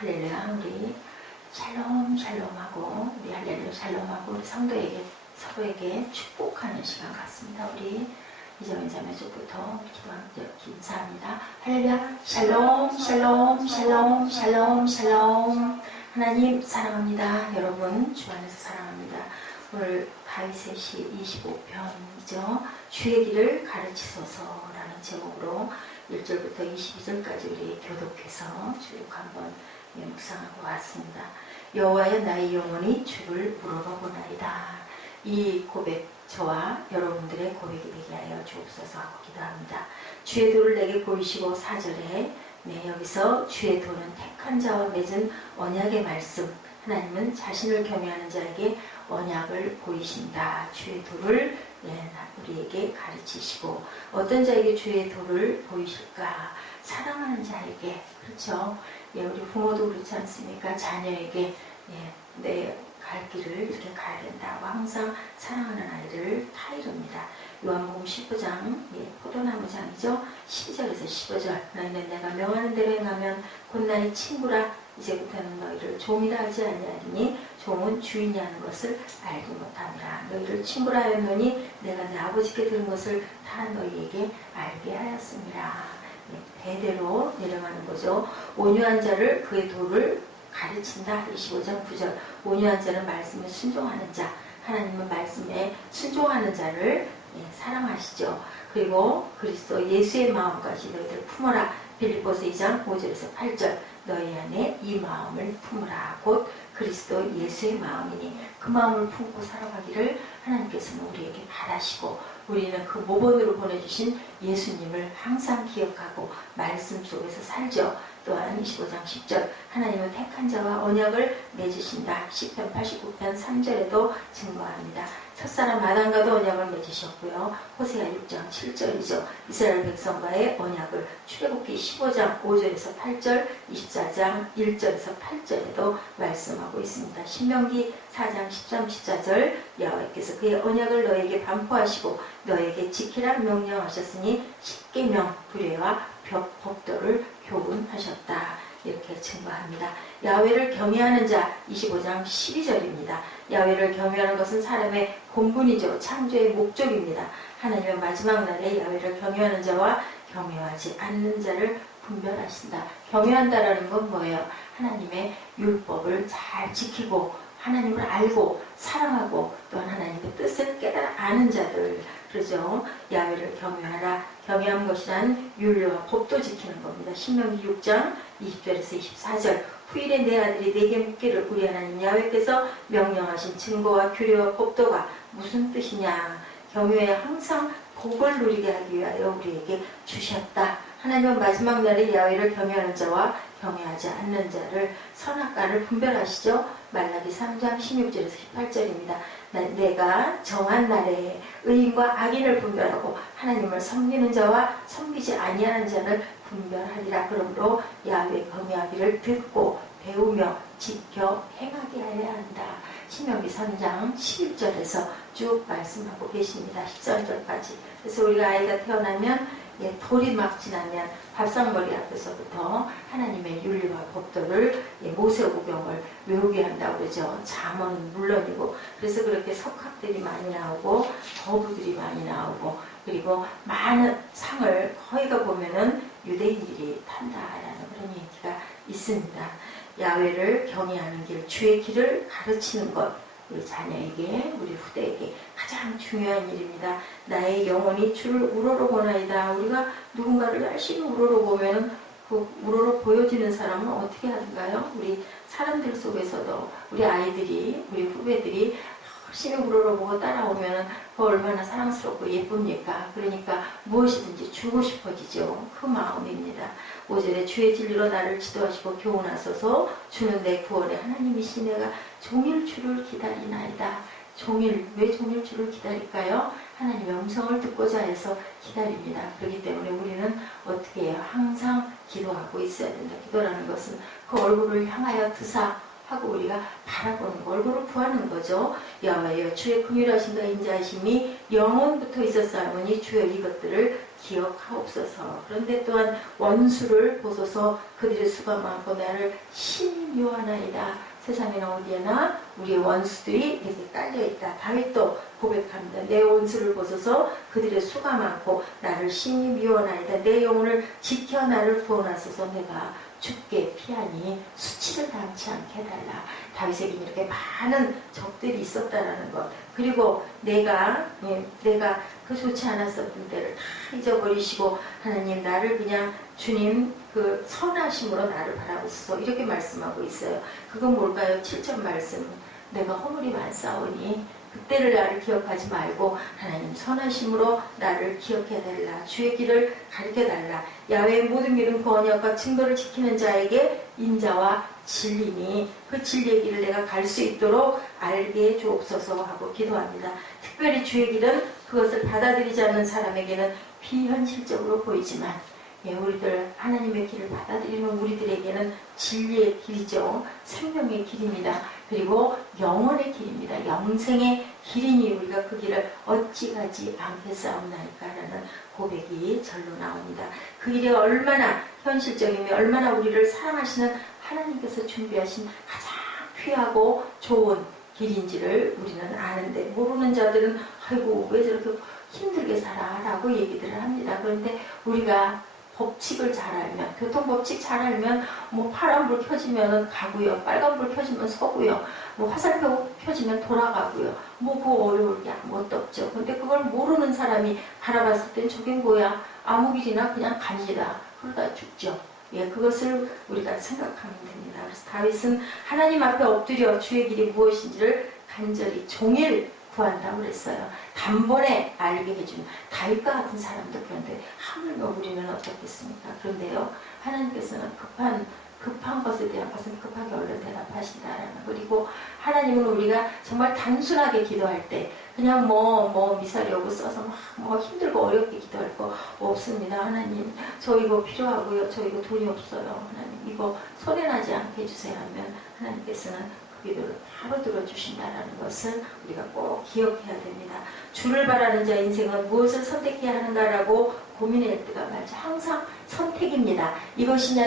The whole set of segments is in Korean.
할렐루야. 우리 샬롬 샬롬하고 우리 할렐루야 샬롬하고 우리 성도에게 서로에게 축복하는 시간 같습니다. 우리 이정인 자매족부터 감사합니다. 할렐루야 샬롬 샬롬 샬롬 샬롬 샬롬. 하나님 사랑합니다. 여러분 주 안에서 사랑합니다. 오늘 다윗의 시 25편이죠. 주의 길을 가르치소서라는 제목으로 1절부터 22절까지 우리 교독해서 쭉 한번 묵상하고 왔습니다. 여호와여 나의 영혼이 주를 우러러보나이다. 이 고백 저와 여러분들의 고백이 되게 하여 주옵소서 하고 기도합니다. 주의 도를 내게 보이시고 4절에 여기서 주의 도는 택한 자와 맺은 언약의 말씀. 하나님은 자신을 경외하는 자에게 언약을 보이신다. 주의 도를 우리에게 가르치시고 어떤 자에게 주의 도를 보이실까? 사랑하는 자에게. 그렇죠. 우리 부모도 그렇지 않습니까? 자녀에게 내 갈 길을 이렇게 가야 된다고 항상 사랑하는 아이를 타이릅니다. 요한복음 19장 포도나무장이죠. 12절에서 15절 너희는 내가 명하는 대로 행하면 곧 나의 친구라. 이제부터는 너희를 종이라 하지 아니하리니 종은 주인이 하는 것을 알지 못함이라. 너희를 친구라 하였노니 내가 내 아버지께 들은 것을 다 너희에게 알게 하였습니다. 대대로 내려가는 거죠. 온유한 자를 그의 도를 가르친다. 25장 9절. 온유한 자는 말씀에 순종하는 자. 하나님은 말씀에 순종하는 자를 사랑하시죠. 그리고 그리스도 예수의 마음까지 너희들 품어라. 빌립보서 2장 5절에서 8절. 너희 안에 이 마음을 품으라. 곧 그리스도 예수의 마음이니 그 마음을 품고 살아가기를 하나님께서는 우리에게 바라시고 우리는 그 모본으로 보내주신 예수님을 항상 기억하고 말씀 속에서 살죠. 또한 25장 10절 하나님은 택한 자와 언약을 맺으신다. 시편 89편 3절에도 증거합니다. 첫사람 아담과도 언약을 맺으셨고요. 호세아 6장 7절이죠. 이스라엘 백성과의 언약을 출애굽기 15장 5절에서 8절 24장 1절에서 8절에도 말씀하고 있습니다. 신명기 4장 13, 14절 여호와께서 그의 언약을 너에게 반포하시고 너에게 지키라 명령하셨으니 십계명 규례와 법도를 교훈하셨다. 이렇게 증거합니다. 야훼를 경외하는 자 25장 12절입니다. 야훼를 경외하는 것은 사람의 본분이죠. 창조의 목적입니다. 하나님은 마지막 날에 야훼를 경외하는 자와 경외하지 않는 자를 분별하신다. 경외한다라는 건 뭐예요? 하나님의 율법을 잘 지키고 하나님을 알고 사랑하고 또한 하나님의 뜻을 깨달아 아는 자들. 그러죠. 야훼를 경외하라. 경외한 것이란 율례와 법도 지키는 겁니다. 신명기 6장 20절에서 24절. 후일에 내 아들이 내게 묻기를 우리 하나님 야훼께서 명령하신 증거와 규례와 법도가 무슨 뜻이냐. 경외에 항상 복을 누리게 하기 위하여 우리에게 주셨다. 하나님은 마지막 날에 야훼를 경외하는 자와 경외하지 않는 자를 선악과를 분별하시죠. 말라기 3장 16절에서 18절입니다. 내가 정한 날에 의인과 악인을 분별하고 하나님을 섬기는 자와 섬기지 아니하는 자를 분별하리라. 그러므로 야훼 경외하기를 듣고 배우며 지켜 행하게 하여야 한다. 신명기 3장 11절에서 쭉 말씀하고 계십니다. 13절까지. 그래서 우리가 아이가 태어나면 돌이 막 지나면 밥상머리 앞에서부터 하나님의 윤리와 법도를 모세오경을 외우게 한다고 그러죠. 잠언은 물론이고. 그래서 그렇게 석학들이 많이 나오고 거부들이 많이 나오고 그리고 많은 상을 거기가 보면은 유대인들이 탄다라는 그런 얘기가 있습니다. 야훼를 경외하는 길, 주의 길을 가르치는 것, 우리 자녀에게, 우리 후대에게 가장 중요한 일입니다. 나의 영혼이 주를 우러러보나이다. 우리가 누군가를 열심히 우러러보면 그 우러러 보여지는 사람은 어떻게 하는가요? 우리 사람들 속에서도 우리 아이들이, 우리 후배들이 열심히 우러러보고 따라오면 그 얼마나 사랑스럽고 예쁩니까? 그러니까 무엇이든지 주고 싶어지죠. 그 마음입니다. 5절에 주의 진리로 나를 지도하시고 교훈하소서. 주는 내 구원의 하나님이시. 내가 종일 주를 기다리나이다. 종일, 왜 종일 주를 기다릴까요? 하나님의 음성을 듣고자 해서 기다립니다. 그렇기 때문에 우리는 어떻게 해요? 항상 기도하고 있어야 된다. 기도라는 것은 그 얼굴을 향하여 드사 하고 우리가 바라보는 거, 얼굴을 구하는 거죠. 여호와여 주의 긍휼하심과 인자하심이 영원부터 있었사오니 주여 이것들을 기억하옵소서. 그런데 또한 원수를 보소서 그들의 수가 많고 나를 심히 묘하나이다. 세상에는 어디에나 우리의 원수들이 이렇게 깔려있다. 다윗도 고백합니다. 내 원수를 보소서 그들의 수가 많고 나를 심히 미워하나이다. 내 영혼을 지켜 나를 구원하소서. 내가 죽게 피하니 수치를 당치 않게 해달라. 다윗에게 이렇게 많은 적들이 있었다라는 것. 그리고 내가 그 좋지 않았었던 때를 다 잊어버리시고 하나님 나를 그냥 주님 그 선하심으로 나를 바라보소서 이렇게 말씀하고 있어요. 그건 뭘까요? 7절 말씀. 내가 허물이 많사오니 그때를 나를 기억하지 말고 하나님 선하심으로 나를 기억해달라. 주의 길을 가르쳐달라. 야훼의 모든 길은 그 언약과 증거를 지키는 자에게 인자와 진리니 그 진리의 길을 내가 갈 수 있도록 알게 주옵소서 하고 기도합니다. 특별히 주의 길은 그것을 받아들이지 않는 사람에게는 비현실적으로 보이지만 우리들 하나님의 길을 받아들이는 우리들에게는 진리의 길이죠. 생명의 길입니다. 그리고 영원의 길입니다. 영생의 길이니 우리가 그 길을 어찌 가지 않겠사옵나이까라는 고백이 절로 나옵니다. 그 길이 얼마나 현실적이며 얼마나 우리를 사랑하시는 하나님께서 준비하신 가장 귀하고 좋은 길인지를 우리는 아는데 모르는 자들은 아이고 왜 저렇게 힘들게 살아 라고 얘기들을 합니다. 그런데 우리가 법칙을 잘 알면, 교통법칙 잘 알면, 뭐 파란불 켜지면 가고요, 빨간불 켜지면 서고요, 뭐 화살표 켜지면 돌아가고요, 뭐 그 어려울 게 아무것도 없죠. 근데 그걸 모르는 사람이 바라봤을 땐 저게 뭐야? 아무 길이나 그냥 갑니다. 그러다 죽죠. 그것을 우리가 생각하면 됩니다. 그래서 다윗은 하나님 앞에 엎드려 주의 길이 무엇인지를 간절히 종일 구한다고 그랬어요. 단번에 알게 해준 다윗과 같은 사람도 그런데 하물며 우리는 어떻겠습니까? 그런데요, 하나님께서는 급한 것에 대한 것은 급하게 얼른 대답하신다라는. 그리고 하나님은 우리가 정말 단순하게 기도할 때 그냥 뭐 미사리하고 써서 뭐 힘들고 어렵게 기도할 거 없습니다. 하나님 저 이거 필요하고요, 저 이거 돈이 없어요, 하나님 이거 손해나지 않게 해주세요 하면 하나님께서는 기도를 바로 들어주신다는 것을 우리가 꼭 기억해야 됩니다. 주를 바라는 자 인생은 무엇을 선택해야 하는가라고 고민할 때가 많죠. 항상 선택입니다. 이것이냐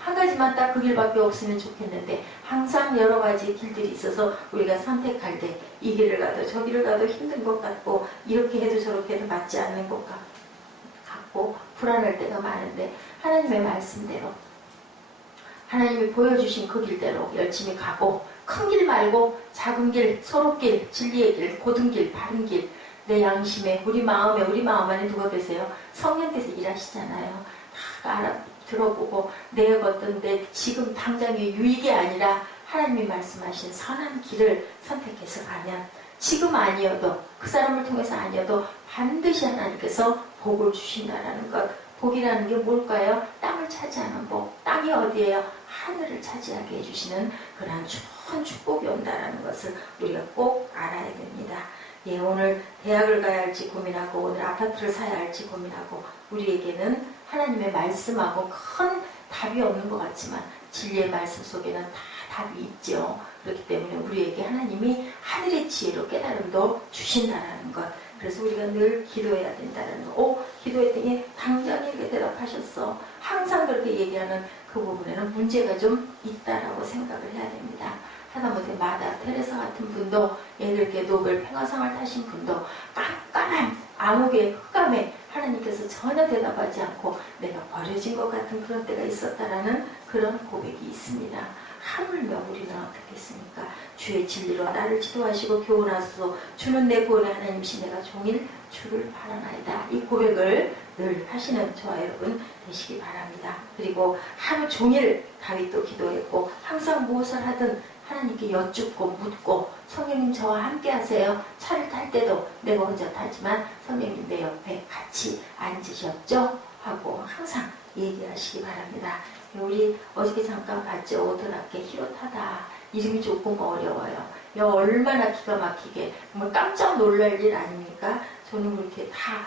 한 가지만 딱 그 길밖에 없으면 좋겠는데 항상 여러 가지 길들이 있어서 우리가 선택할 때 이 길을 가도 저 길을 가도 힘든 것 같고 이렇게 해도 저렇게 해도 맞지 않는 것 같고 불안할 때가 많은데 하나님의 말씀대로 하나님이 보여주신 그 길대로 열심히 가고 큰 길 말고 작은 길, 서로길, 진리의 길, 고든 길, 바른 길, 내 양심에, 우리 마음 안에 누가 계세요? 성령께서 일하시잖아요. 다 들어보고 내 어떤 내 지금 당장의 유익이 아니라 하나님이 말씀하신 선한 길을 선택해서 가면 지금 아니어도 그 사람을 통해서 아니어도 반드시 하나님께서 복을 주신다라는 것. 복이라는 게 뭘까요? 땅을 차지하는 복. 땅이 어디예요? 하늘을 차지하게 해주시는 그러한 좋은 축복이 온다는 것을 우리가 꼭 알아야 됩니다. 오늘 대학을 가야 할지 고민하고 오늘 아파트를 사야 할지 고민하고 우리에게는 하나님의 말씀하고 큰 답이 없는 것 같지만 진리의 말씀 속에는 다 답이 있죠. 그렇기 때문에 우리에게 하나님이 하늘의 지혜로 깨달음도 주신다는 것. 그래서 우리가 늘 기도해야 된다는 거. 기도했더니 당장 이렇게 대답하셨어. 항상 그렇게 얘기하는 그 부분에는 문제가 좀 있다라고 생각을 해야 됩니다. 하다못해 마다 테레사 같은 분도 그렇게 노벨 평화상을 타신 분도 깜깜한 암흑의 흑암에 하나님께서 전혀 대답하지 않고 내가 버려진 것 같은 그런 때가 있었다라는 그런 고백이 있습니다. 하물며 우리는 어떻겠습니까? 주의 진리로 나를 지도하시고 교훈하소서. 주는 내 구원의 하나님이시 내가 종일 주를 바라나이다. 이 고백을 늘 하시는 저와 여러분 되시기 바랍니다. 그리고 하루 종일 다윗도 기도했고 항상 무엇을 하든 하나님께 여쭙고 묻고 성령님 저와 함께 하세요. 차를 탈 때도 내가 혼자 타지만 성령님 내 옆에 같이 앉으셨죠? 하고 항상 얘기하시기 바랍니다. 우리 어저께 잠깐 봤죠? 오드락계 히로타다. 이름이 조금 어려워요. 얼마나 기가 막히게 정말 깜짝 놀랄 일 아닙니까? 저는 그렇게 다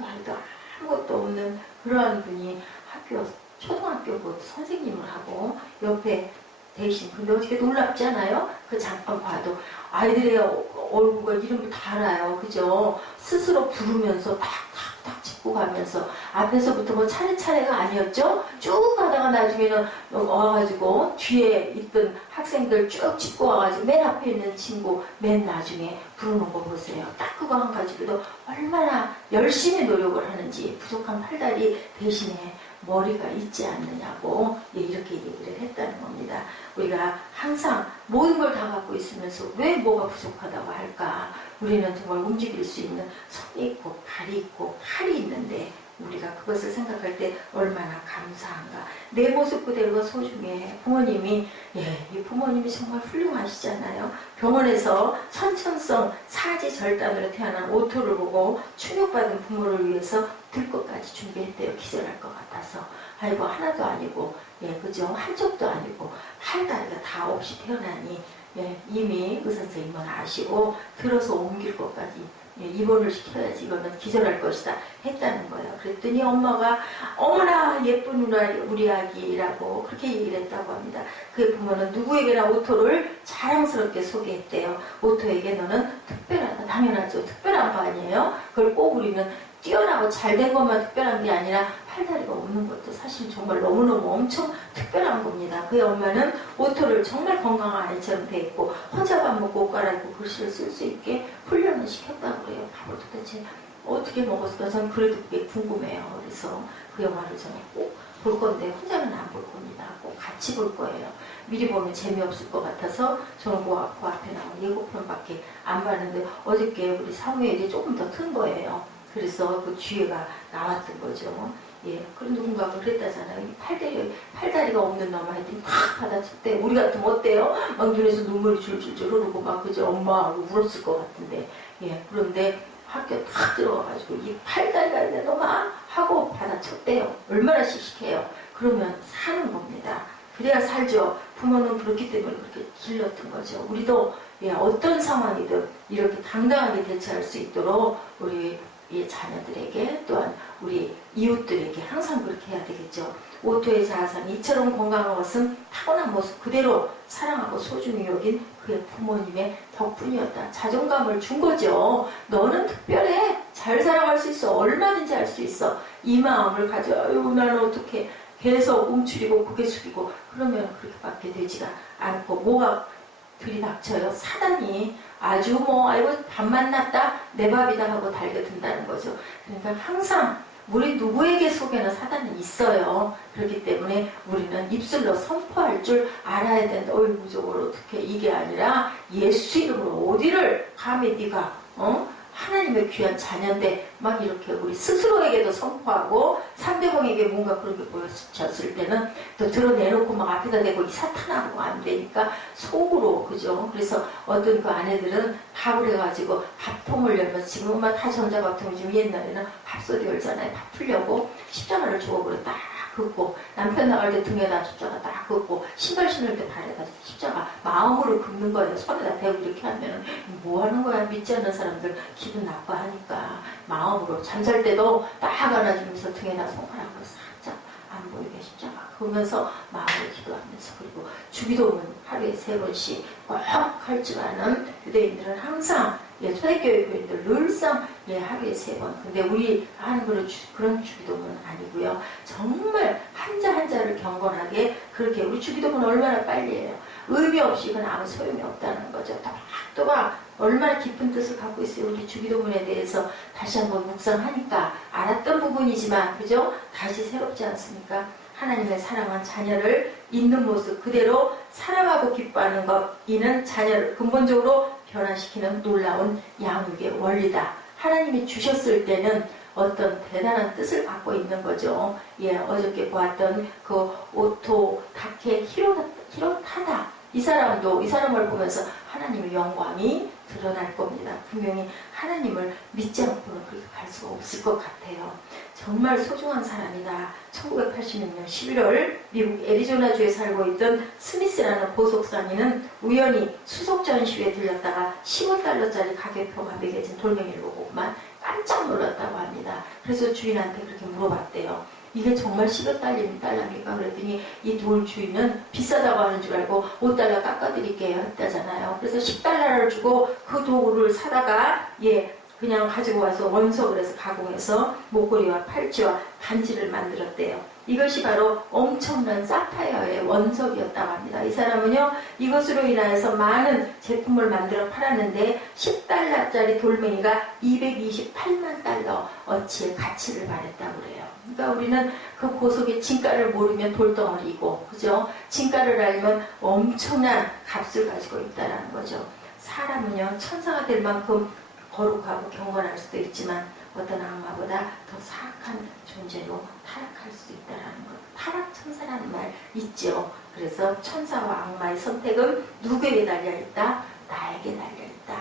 할도 아무것도 없는 그러한 분이 초등학교 선생님을 하고 옆에 대신. 근데 어떻게 놀랍지 않아요? 그 잠깐 봐도 아이들의 얼굴과 이름을 다 알아요. 그죠? 스스로 부르면서 탁탁탁 짚고 가면서 앞에서부터 뭐 차례차례가 아니었죠? 쭉 가다가 나중에는 와가지고 뒤에 있던 학생들 쭉 짚고 와가지고 맨 앞에 있는 친구 맨 나중에 부르는 거 보세요. 딱 그거 한 가지로도 얼마나 열심히 노력을 하는지. 부족한 팔다리 대신에 머리가 있지 않느냐고 이렇게 얘기를 했다는 겁니다. 우리가 항상 모든 걸 다 갖고 있으면서 왜 뭐가 부족하다고 할까? 우리는 정말 움직일 수 있는 손이 있고 발이 있고 팔이 있는데 우리가 그것을 생각할 때 얼마나 감사한가. 내 모습 그대로가 소중해. 부모님이 이 부모님이 정말 훌륭하시잖아요. 병원에서 선천성 사지절단으로 태어난 오토를 보고 충격받은 부모를 위해서 들 것까지 준비했대요. 기절할 것 같아서. 아이고 하나도 아니고 그죠? 한쪽도 아니고 팔다리가 다 없이 태어나니 이미 의사선생님은 아시고 들어서 옮길 것까지 입원을 시켜야지 이거는 기절할 것이다 했다는 거예요. 그랬더니 엄마가 어머나 예쁜 우리 아기라고 그렇게 얘기를 했다고 합니다. 그의 부모는 누구에게나 오토를 자랑스럽게 소개했대요. 오토에게 너는 특별하다. 당연하죠. 특별한 거 아니에요. 그걸 꼭 우리는 뛰어나고 잘된 것만 특별한 게 아니라 팔다리가 없는 것도 사실 정말 너무너무 엄청 특별한 겁니다. 그의 엄마는 오토를 정말 건강한 아이처럼 돼 있고 혼자 밥 먹고 옷 갈아입고 글씨를 쓸 수 있게 훈련을 시켰다고 그래요. 밥을 도대체 어떻게 먹었을까? 저는 그래도 그게 궁금해요. 그래서 그 영화를 저는 꼭 볼 건데 혼자는 안 볼 겁니다. 꼭 같이 볼 거예요. 미리 보면 재미없을 것 같아서 저는 그 앞에 나온 예고편밖에 안 봤는데 어저께 우리 사무엘이 조금 더 큰 거예요. 그래서 그 뒤에가 나왔던 거죠. 그런 누군가가 그랬다잖아요. 팔다리가 없는 놈아 했더니 팍 받아쳤대. 우리 같으면 어때요? 막 눈에서 눈물이 줄줄줄 흐르고 막 그저 엄마하고 울었을 것 같은데. 그런데 학교 탁 들어가가지고 이 팔다리가 있는 놈아 하고 받아쳤대요. 얼마나 씩씩해요. 그러면 사는 겁니다. 그래야 살죠. 부모는 그렇기 때문에 그렇게 길렀던 거죠. 우리도 어떤 상황이든 이렇게 당당하게 대처할 수 있도록 우리 자녀들에게 또한 우리 이웃들에게 항상 그렇게 해야 되겠죠. 오토의 자아상 이처럼 건강한 것은 타고난 모습 그대로 사랑하고 소중히 여긴 그의 부모님의 덕분이었다. 자존감을 준 거죠. 너는 특별해. 잘 살아갈 수 있어. 얼마든지 할 수 있어. 이 마음을 가져. 나는 어떻게 계속 움츠리고 고개 숙이고 그러면 그렇게밖에 되지가 않고 뭐가 들이닥쳐요. 사단이 아주 아이고 밥 만났다 내 밥이다 하고 달겨든다는 거죠. 그러니까 항상 우리 누구에게 속에는 사단이 있어요. 그렇기 때문에 우리는 입술로 선포할 줄 알아야 된다. 무적으로 어떻게 이게 아니라 예수 이름으로 어디를 감히 네가 하나님의 귀한 자녀인데 막 이렇게 우리 스스로에게도 선포하고 상대방에게 뭔가 그런 게 보여졌을 때는 또 드러내놓고 막 앞에다 대고 이 사탄하고 안 되니까 속으로 그죠. 그래서 어떤 그 아내들은 밥을 해가지고 밥통을 열면 지금은 다 전자밥통이지만 옛날에는 밥솥 열잖아요. 밥 풀려고 십자가를 주걱으로 딱 긋고 남편 나갈 때 등에다 십자가 딱 긋고 신발 신을 때 발에다 십자가 마음으로 긋는 거예요. 손에다 대고 이렇게 하면 뭐 하는 거야. 믿지 않는 사람들 기분 나빠하니까 마음으로 잠잘 때도 딱 안아주면서 등에다 손가락으로 살짝 안 보이게 십자가 그러면서 마음으로 기도하면서 그리고 주기도문 하루에 3번씩 꼭 할 줄 아는 유대인들은 항상 초대교회 교인들 늘상 하루에 3번. 근데 우리 하는 그런 주기도문은 아니고요. 정말 한자 한자를 경건하게 그렇게 우리 주기도문 얼마나 빨리 해요. 의미 없이 이건 아무 소용이 없다는 거죠. 또박 얼마나 깊은 뜻을 갖고 있어요. 우리 주기도문에 대해서 다시 한번 묵상하니까 알았던 부분이지만 그죠? 다시 새롭지 않습니까? 하나님의 사랑한 자녀를 있는 모습 그대로 사랑하고 기뻐하는 것 이는 자녀를 근본적으로 변화시키는 놀라운 양육의 원리다. 하나님이 주셨을 때는 어떤 대단한 뜻을 갖고 있는 거죠. 어저께 보았던 그 오토 다케 히로타다 이 사람을 보면서 하나님의 영광이 드러날 겁니다. 분명히 하나님을 믿지 않고는 그렇게 갈 수가 없을 것 같아요. 정말 소중한 사람이다. 1986년 11월 미국 애리조나주에 살고 있던 스미스라는 보석상인은 우연히 수석 전시회에 들렸다가 15달러짜리 가격표가 매겨진 돌멩이를 보고만 깜짝 놀랐다고 합니다. 그래서 주인한테 그렇게 물어봤대요. 이게 정말 15달러입니까? 그랬더니 이 돌 주인은 비싸다고 하는 줄 알고 5달러 깎아드릴게요 했다잖아요. 그래서 10달러를 주고 그 돌을 사다가 그냥 가지고 와서 원석을 해서 가공해서 목걸이와 팔찌와 반지를 만들었대요. 이것이 바로 엄청난 사파이어의 원석이었다고 합니다. 이 사람은요, 이것으로 인하여서 많은 제품을 만들어 팔았는데 10달러짜리 돌멩이가 228만 달러 어치의 가치를 말했다고 그래요. 그러니까 우리는 그 보석의 진가를 모르면 돌덩어리이고, 그죠? 진가를 알면 엄청난 값을 가지고 있다는 거죠. 사람은요, 천사가 될 만큼 거룩하고 경건할 수도 있지만 어떤 악마보다 더 사악한 존재로 타락할 수도 있다는 것. 타락천사라는 말 있죠. 그래서 천사와 악마의 선택은 누구에게 달려있다? 나에게 달려있다.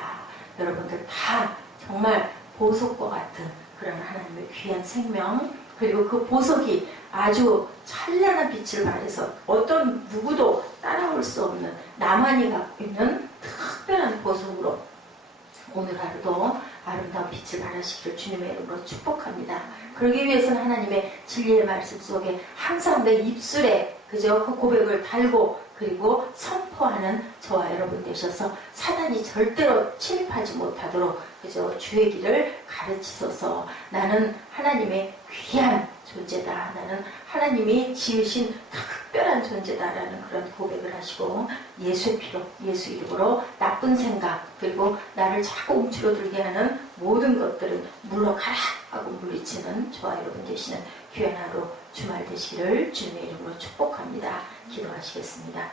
여러분들 다 정말 보석과 같은 그런 하나님의 귀한 생명, 그리고 그 보석이 아주 찬란한 빛을 발해서 어떤 누구도 따라올 수 없는 나만이 갖고 있는 특별한 보석으로 오늘 하루도 아름다운 빛을 발하시기를 주님의 이름으로 축복합니다. 그러기 위해서는 하나님의 진리의 말씀 속에 항상 내 입술에 그저 그 고백을 달고 그리고 선포하는 저와 여러분 되셔서 사단이 절대로 침입하지 못하도록 그저 주의 길을 가르치소서. 나는 하나님의 귀한 존재다. 나는 하나님이 지으신 특별한 존재다라는 그런 고백을 하시고 예수의 피로, 예수 이름으로 나쁜 생각 그리고 나를 자꾸 움츠러들게 하는 모든 것들은 물러가라 하고 물리치는 저와 여러분 되시는 귀한 하루 주말 되시기를 주님의 이름으로 축복합니다. 기도하시겠습니다.